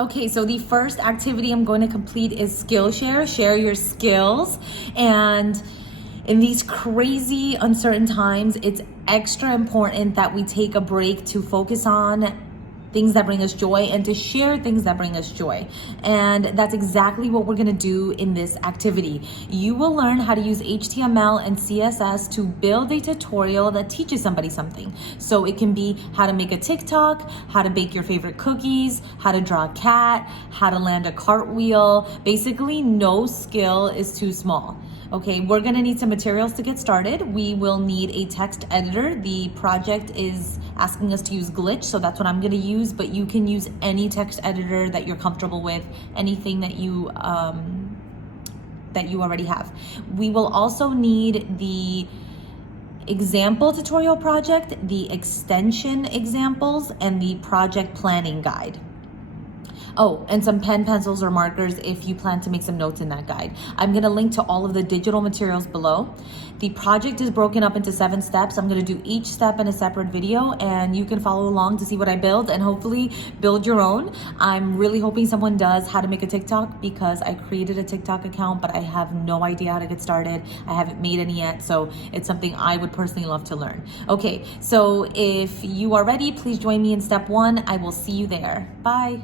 Okay, so the first activity I'm going to complete is Skillshare. Share your skills. And in these crazy, uncertain times, it's extra important that we take a break to focus on things that bring us joy and to share things that bring us joy. And that's exactly what we're gonna do in this activity. You will learn how to use HTML and CSS to build a tutorial that teaches somebody something. So it can be how to make a TikTok, how to bake your favorite cookies, how to draw a cat, how to land a cartwheel. Basically, no skill is too small. Okay, we're gonna need some materials to get started. We will need a text editor. The project is asking us to use Glitch, so that's what I'm gonna use, but you can use any text editor that you're comfortable with, anything that you already have. We will also need the example tutorial project, the extension examples, and the project planning guide. Oh, and some pen, pencils, or markers if you plan to make some notes in that guide. I'm gonna link to all of the digital materials below. The project is broken up into 7 steps. I'm gonna do each step in a separate video, and you can follow along to see what I build and hopefully build your own. I'm really hoping someone does how to make a TikTok, because I created a TikTok account, but I have no idea how to get started. I haven't made any yet, so it's something I would personally love to learn. Okay, so if you are ready, please join me in step 1. I will see you there. Bye.